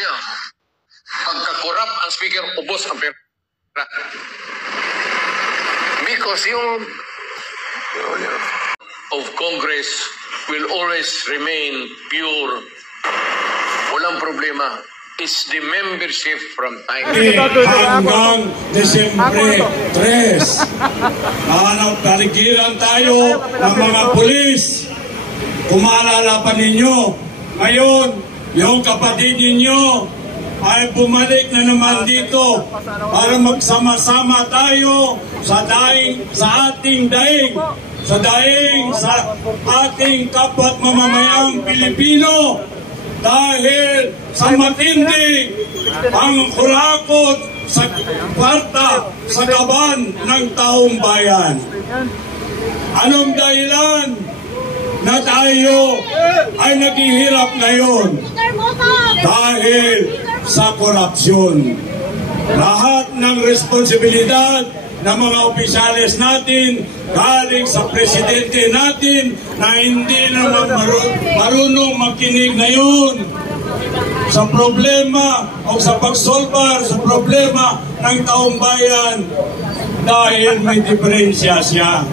niya. Pagkakurap ang speaker, ubos ang pera. Because yung of Congress will always remain pure. Walang problema. It's the membership from time. Hanggang Desyembre 3. Paligiran tayo ng mga pulis. Kung maalala pa ninyo, ngayon, yung kapatid ninyo ay bumalik na naman dito para magsama-sama tayo sa ating daing, sa ating kapat mamamayang Pilipino. Dahil sa matindi ang kurakot sa kwarta sa kaban ng taong bayan. Anong dahilan na tayo ay naghihirap ngayon? Dahil sa korupsyon. Lahat ng responsibilidad ng mga opisyales natin galing sa presidente natin na hindi naman marunong makinig ngayon sa problema o sa pagsolbar sa problema ng taong bayan. Dahil may diferensya siya,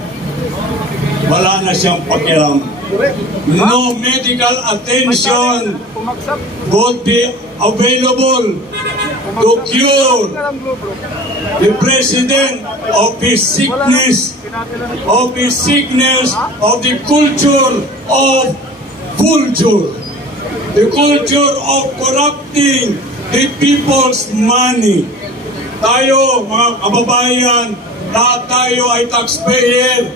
wala na siyang pakialam. No medical attention would be available to cure the president of his sickness, of the culture of vulture, the culture of corrupting the people's money. Tayo, mga kababayan, lahat tayo ay taxpayer.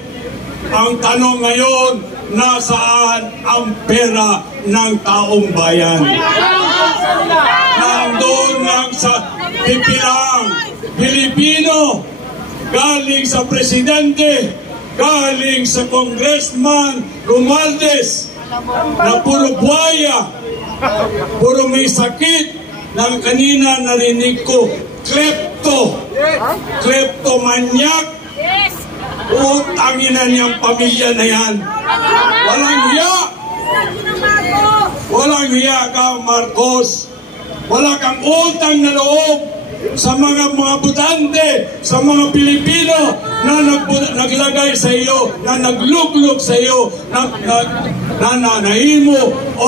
Ang tanong ngayon, nasaan ang pera ng taong bayan? Nandun lang sa pipilang Pilipino, galing sa presidente, galing sa congressman Romualdez, na puro buhaya, puro may sakit, na kanina narinig ko, kleptomaniac. Utangin na niyang pamilya na yan. Walang hiya. Walang hiya ka, Marcos. Wala kang utang na loob sa mga butante, sa mga Pilipino na naglagay sa iyo, na nagluglog sa iyo, na nanahimo o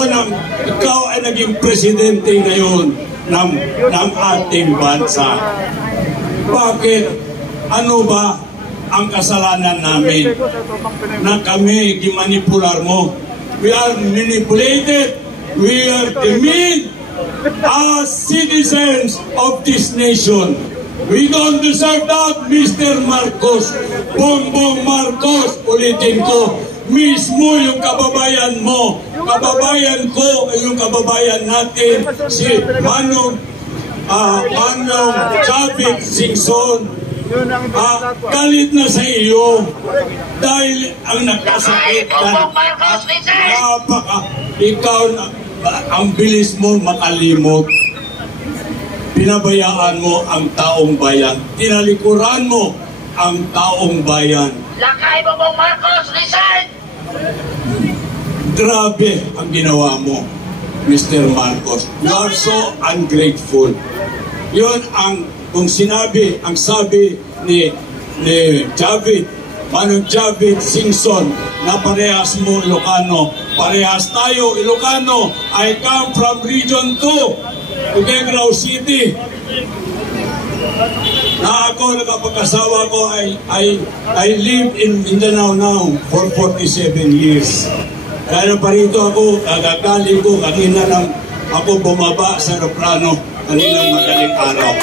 ikaw ay naging presidente ngayon ng ating bansa. Bakit? Ano ba ang kasalanan namin na kami gimanipular mo? We are manipulated. We are timid as citizens of this nation. We don't deserve that, Mr. Marcos. Bongbong Marcos, ulitin ko, mismo yung kababayan mo, kababayan ko, yung kababayan natin, si Manong Chavit Singson, galit na sa iyo dahil ang nakasakit ikaw ang bilis mo makalimot. Pinabayaan mo ang taong bayan, tinalikuran mo ang taong bayan. Lakay mo Bongbong Marcos, resign! Grabe ang ginawa mo, Mr. Marcos. You are so ungrateful. Yun ang kung ang sabi ni Manong Chavit Singson na parehas mo Ilocano, parehas tayo Ilocano. I come from Region 2, Tuguegarao City. Na ako nakapag-asawa ko, I live in Mindanao now for 47 years. Kaya pa rito ako, kagagaling ko, kanina lang ako bumaba sa aeroplano, kaninang madaling araw.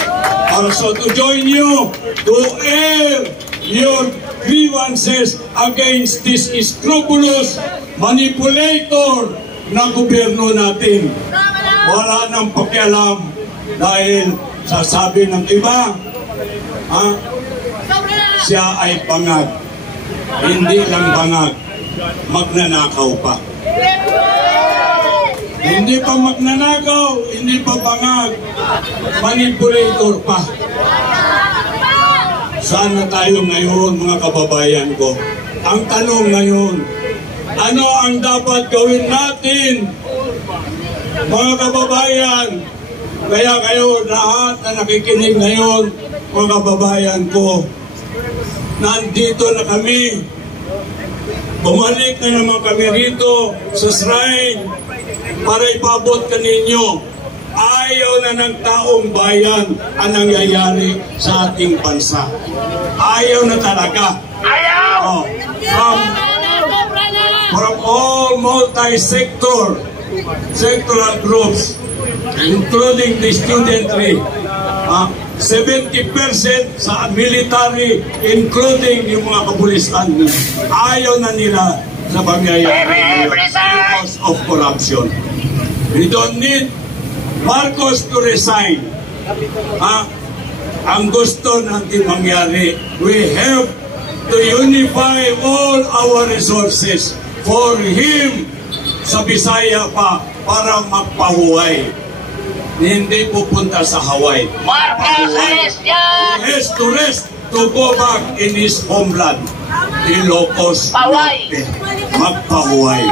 Also to join you to air your grievances against this scrupulous manipulator na gobyerno natin. Wala nang pakialam dahil sasabi ng iba, siya ay bangag. Hindi lang bangag, magnanakaw pa. Hindi pa magnanakaw, hindi pa bangag, manipulator pa. Sana tayo ngayon, mga kababayan ko. Ang tanong ngayon, ano ang dapat gawin natin, mga kababayan, Kaya kayo lahat na nakikinig ngayon, mga kababayan ko, nandito na kami. Bumalik na naman kami rito sa shrine para ipabot ka ninyo. Ayaw na ng taong bayan ang nangyayari sa ating bansa. Ayaw na talaga. Ayaw! Oh, from all multi-sectoral groups, including the studentry, 70% sa military, including yung mga kapulisan, ayaw na nila sa pangyayari because of corruption. We don't need Marcos to resign. Ang gusto natin mangyari, we have to unify all our resources for him sa Bisaya pa para magpahuway. Hindi pupunta sa Hawaii. Marcos rest yan! He has to rest to go back in his homeland. Ilocos Norte. Magpahuway.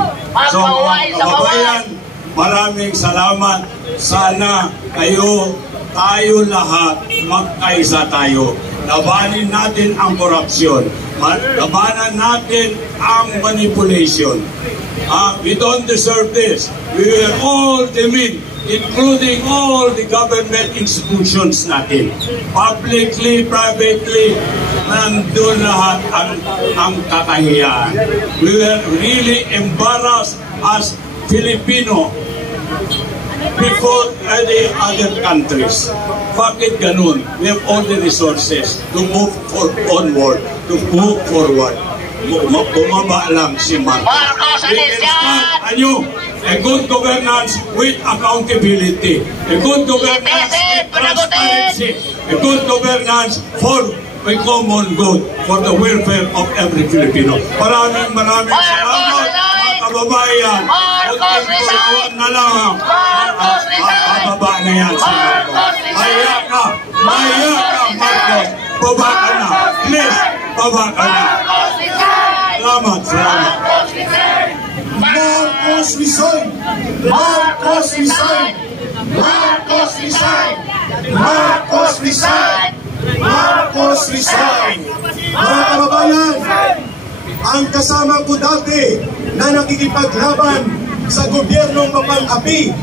So, mga kababayan, maraming salamat. Sana kayo, tayo lahat, magkaisa tayo. Labanin natin ang korupsyon. Labanan natin ang manipulation. We don't deserve this. We were all demeaned, including all the government institutions natin. Publicly, privately, nandun lahat ang kakahiyaan. We were really embarrassed as Filipino before the other countries. Bakit ganun? We have all the resources to move onward, to move forward. Bumaba lang si Marcos. We can start a good governance with accountability, a good governance with transparency, a good governance for a common good, for the welfare of every Filipino. Maraming salamat, mga kababayan. Kunting na lang. Bababa na yan si Marcos. Maya ka, Marcos. Baba ka na. Please, baba ka na. Salamat. Marcos resign! Marcos resign! Marcos resign! Marcos resign! Marcos resign! Mga kababayan, ang kasama ko dati na nakikipaglaban sa gobyernong mapang-api,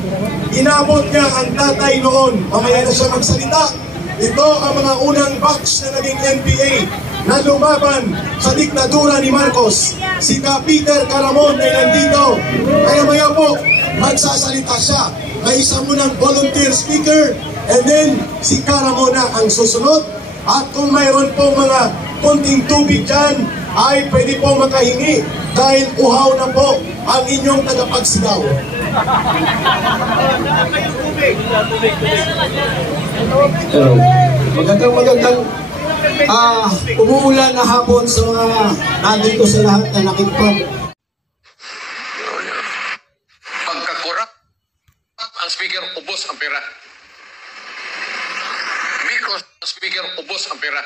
inabot niya ang tatay noon. Mamaya na siya magsalita. Ito ang mga unang batch na naging NPA na lumaban sa diktadura ni Marcos. Si Peter Caramon ay nandito. Kaya maya po, magsasalita siya. May isa munang volunteer speaker, and then si Caramon na ang susunod. At kung mayroon pong mga konting tubig dyan, ay pwede pong makahingi dahil uhaw na po ang inyong tagapagsigaw. Magandang umuulan na hapon sa mga nandito sa lahat na nakikipag. Pagkakurap, ang speaker ubos ang pera. Because ang speaker ubos ang pera.